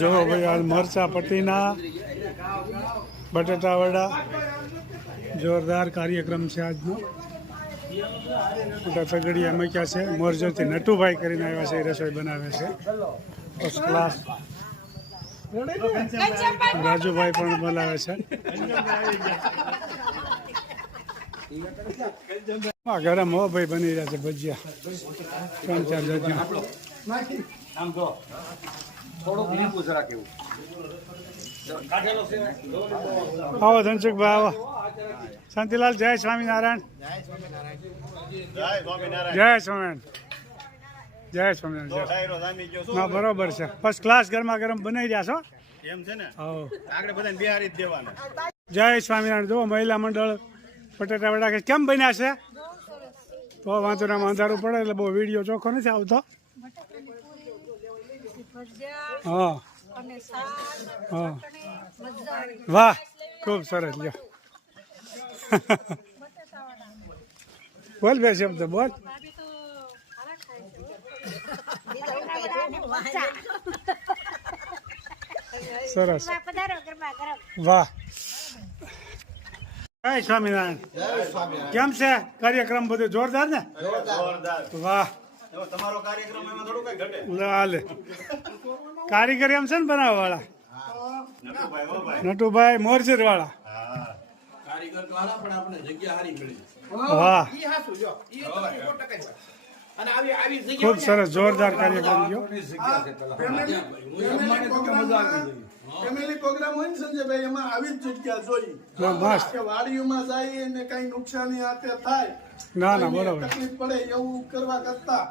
જો ભાઈ આ મરચા પટ્ટીના બટેટા વડા જોરદાર કાર્યક્રમ છે આજનો. મોટા તગડિયા મૂક્યા છે. મોરજોથી નટુભાઈ કરીને આવ્યા છે, એ રસોઈ બનાવે છે ફર્સ્ટ ક્લાસ. રાજુભાઈ પણ બોલાવે છે. ગરમ હો ભાઈ બની રહ્યા છે ભજીયા 3-4 ડઝન. આવો ધનસુખભાઈ આવો. શાંતિલાલ જય સ્વામિનારાયણ. જય સ્વામિનારાયણ. જય સ્વામિનારાયણ. ના બરોબર છે. ફર્સ્ટ ક્લાસ ગરમા ગરમ બનાવી રહ્યા છો એમ છે ને? આગળ બધાને બિહારી જ દેવાના. જય સ્વામિનારાયણ. જો મહિલા મંડળ બટેટા વડા કેમ બન્યા છે? તો વાંધો ના અંધારું પડે એટલે બહુ વિડીયો ચોખ્ખો નથી આવતો. હા હા વાહ ખૂબ સરસ. લ્યો બોલ બે શબ્દ બોલ. સરસ વાહ. જય સ્વામિનારાયણ. કેમ છે કાર્યક્રમ? બધું જોરદાર ને? વાહ. તમારો કાર્યક્રમ એમાં થોડું કઈ ઘટે. હાલે કારીગર એમ છે ને બનાવવા વાળા નટુભાઈ મોરજર વાળા. વાહ ખૂબ સરસ જોરદાર કાર્યક્રમ ગયો. ફેમિલી પ્રોગ્રામ હોય ને સંજયભાઈ, એમાં આવી જ જગ્યા જોઈ કે વાડીઓમાં જાય ને કઈ નુકસાની હાથે થાય ના ના બરાબર તકલીફ પડે એવું કરવા કરતા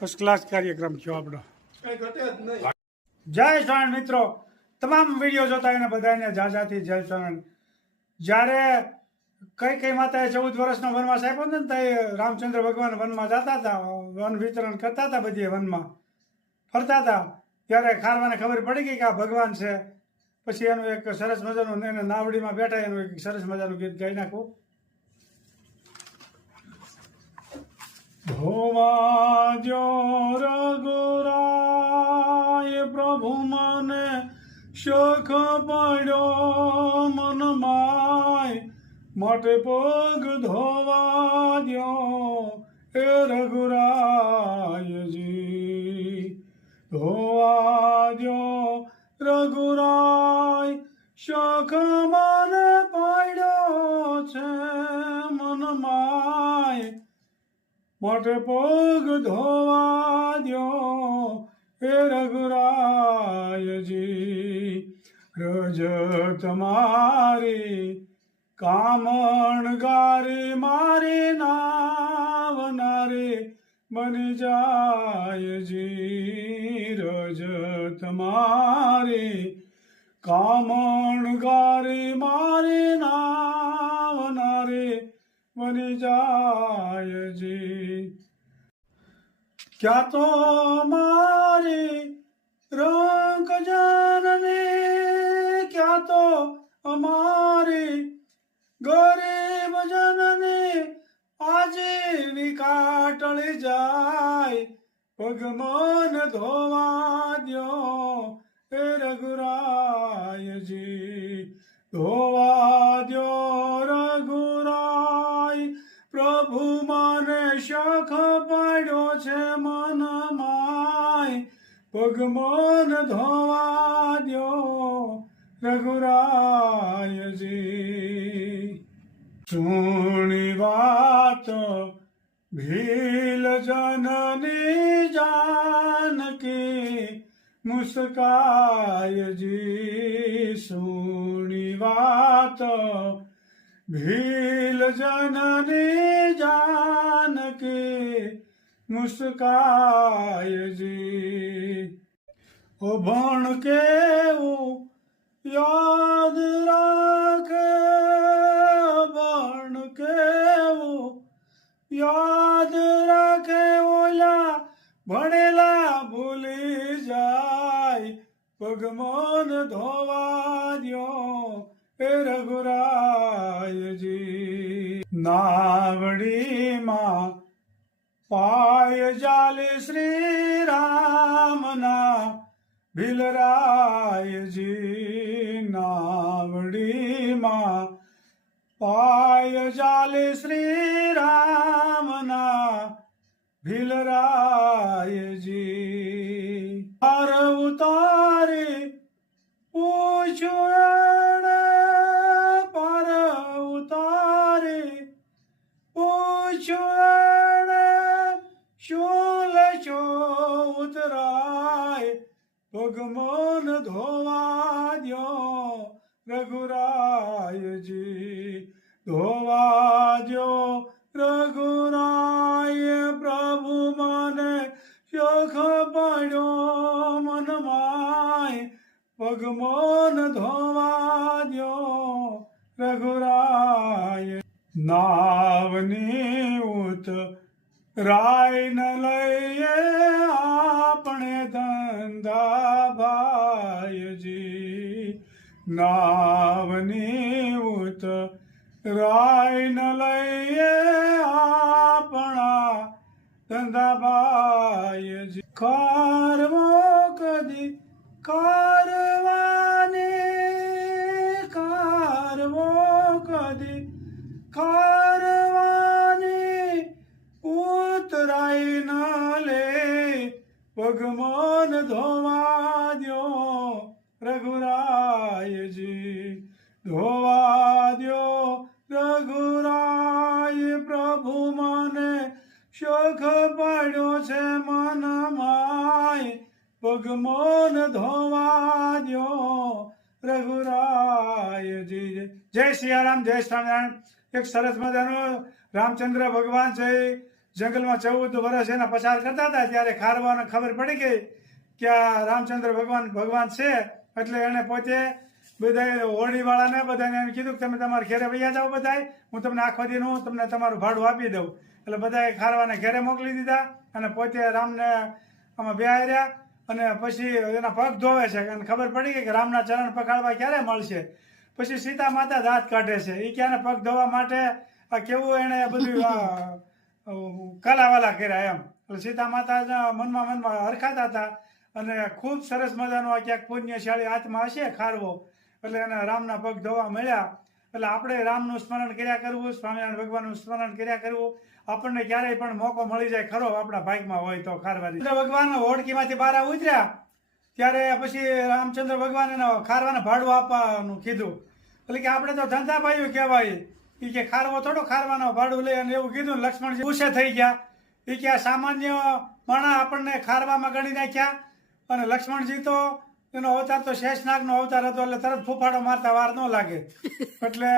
ફર્સ્ટ ક્લાસ કાર્યક્રમ થયો આપણો. કઈ ઘટે જ નહીં. જય સ્વામિનારાયણ મિત્રો, તમામ વિડીયો જોતા એને બધાને જાજાથી જય સ્વામિનારાયણ. જ્યારે કઈ માતાએ 14 વર્ષનો વનવાસ આપ્યો ને તો રામચંદ્ર ભગવાન વનમાં જતા હતા, વન વિતરણ કરતા હતા, બધી વનમાં ફરતા હતા. ત્યારે ખારવાને ખબર પડી ગઈ કે આ ભગવાન છે. પછી એનું એક સરસ મજાનું એને નાવડીમાં બેઠા એનું એક સરસ મજાનું ગીત ગાઈ નાખું. ધોવા જો રઘુરાય પ્રભુ મને શોખ પડ્યો મન માય, માટે પગ ધોવા દ્યો એ રઘુરાયજી. ધોવા દ્યો રઘુરાય શોખ મને પડ્યો છે મન માય, માટે પગ ધોવા દ્યો એ રઘુરાયજી. રજ તમારી કામણ ગારી મારી નાવનારી બની જાયજી. રજ તમારી કામણ ગારી મારી નાવનારી બની જાયજી. ક્યાં તો મારી રંક જનની, ક્યાં તો અમારી ગરીબ જનની આજીવિકા ટળી જાય, પગમન ધોવા દ્યો એ રઘુરાયજી. ધોવા દ્યો રઘુરાય પ્રભુ મને શખ પડ્યો છે મન માય, પગમન ધોવા દ્યો રઘુરાયજી. સુણી વાત ભીલ જનની જાનકી મુસ્કાયજી. સુણી વાત ભીલ જનની જાનકી મુસ્કાયજી. ઓ ભણ કેવું યાદ રાખે, ભણ કેવું યાદ રાખે, ઓલા ભણેલા ભૂલી જાય, પગમન ધોવા દ્યો એ રઘુરાયજી. નાવડીમાં પાય જાલે શ્રી રામના ભીલરાયજી નાવડીમાં પાય જાલે શ્રી રામના ભીલરાયજી પાર ઉતારી પૂછ્યું પાર ઉતારી પૂછ્યું શું લચો ઉતરાય ભગવાન ધોવા દ્યો રઘુરાયજી ધોવા દ્યો રઘુરાય પ્રભુ મને શોખ પડ્યો મનમાય ભગવાન ધોવા દ્યો રઘુરાય નાવની ઉત રાય ન લઈએ આપણે ધંધા ભાઈજી નાવની ઉત રાય ન લઈએ આપણા ધંધા ભાઈજી કારવો કદી કારવો કદી કારવાની ઉતરાઈ ન લે ભગવાન ધોવા દ્યો રઘુરાયજી ધોવા દ્યો રઘુરાય પ્રભુ મને શોખ પડ્યો છે મનમાય ભગવાન ધોવા દ્યો રઘુરાયજી જય સિયારામ જય સ્વામિનારાયણ એક સરસ મજાનું રામચંદ્ર ભગવાન છે જંગલમાં 14 વર્ષ એના પસાર કરતા હતા ત્યારે ખારવાને ખબર પડી ગઈ કે આ રામચંદ્ર ભગવાન છે એટલે એને પોતે બધા હોળીવાળાને બધાને એમ કીધું કે તમે તમારા ઘેરે વૈયા જાઓ બધાય હું તમને આખો દીનું તમને તમારું ભાડું આપી દઉં એટલે બધાએ ખારવાને ઘેરે મોકલી દીધા અને પોતે રામને આમાં બેહાર્યા અને પછી એના પગ ધોવે છે અને ખબર પડી ગઈ કે રામના ચરણ પકડવા ક્યારે મળશે પછી સીતા માતા દાંત કાઢે છે એ ક્યારે પગ ધોવા માટે આ કેવું એને બધું કાલાવાલા કર્યા એમ એટલે સીતા માતા મનમાં હરખાતા હતા અને ખૂબ સરસ મજાનો આ ક્યાંક પુણ્યશાળી આત્મા હશે ખારવો એટલે એને રામના પગ ધોવા મળ્યા એટલે આપણે રામનું સ્મરણ કર્યા કરવું સ્વામિનારાયણ ભગવાનનું સ્મરણ કર્યા કરવું આપણને ક્યારેય પણ મોકો મળી જાય ખરો આપણા ભાગમાં હોય તો ખારવાની ભગવાન હોડકીમાંથી બહાર ઉતર્યા ત્યારે પછી રામચંદ્ર ભગવાન એને ખારવાને ભાડું આપવાનું કીધું એટલે કે આપણે તો ધંધા ભાઈઓ કહેવાય એ કે ખારવો થોડો ખારવાનો ભાડું લે અને એવું કીધું લક્ષ્મણજી ગુસ્સે થઈ ગયા એ કે આ સામાન્ય માણા આપણને ખારવામાં ગણી નાખ્યા અને લક્ષ્મણજી તો એનો અવતાર તો શેષનાગનો અવતાર હતો એટલે તરત ફૂફાડો મારતા વાર ન લાગે એટલે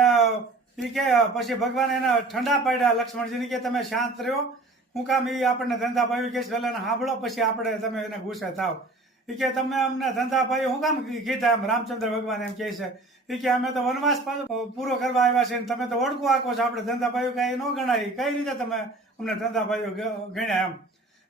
એ કે પછી ભગવાન એને ઠંડા પાડ્યા લક્ષ્મણજીને કે તમે શાંત રહ્યો હું કામ એ આપણને ધંધા ભાઈ કે પહેલાં સાંભળો પછી આપણે તમે એને ગુસ્સે થાવ એ કે તમે અમને ધંધા ભાઈ હું કામ કીધા એમ રામચંદ્ર ભગવાન એમ કહે છે એ કે અમે તો વનવાસ પૂરો કરવા આવ્યા છે તમે તો ઓળખું આખો છો આપણે ધંધા ભાઈઓ કાંઈ ન ગણાય કઈ રીતે તમે અમને ધંધા ભાઈઓ ગણ્યા એમ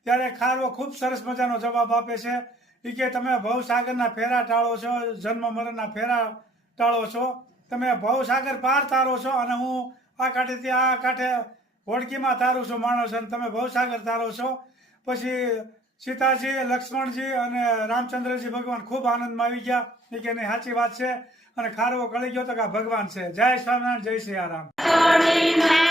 ત્યારે ખારવો ખૂબ સરસ મજાનો જવાબ આપે છે એ કે તમે ભવસાગરના ફેરા ટાળો છો જન્મ મરણના ફેરા ટાળો છો તમે ભવસાગર પાર તારો છો અને હું આ કાંઠેથી આ કાંઠે હોડકીમાં તારું છું માણસ અને તમે ભવસાગર તારો છો પછી સીતાજી લક્ષ્મણજી અને રામચંદ્રજી ભગવાન ખૂબ આનંદમાં આવી ગયા એ કે નહીં સાચી વાત છે અને ખારવો કળી ગયો તો કે આ ભગવાન છે જય સ્વામિનારાયણ જય સિયારામ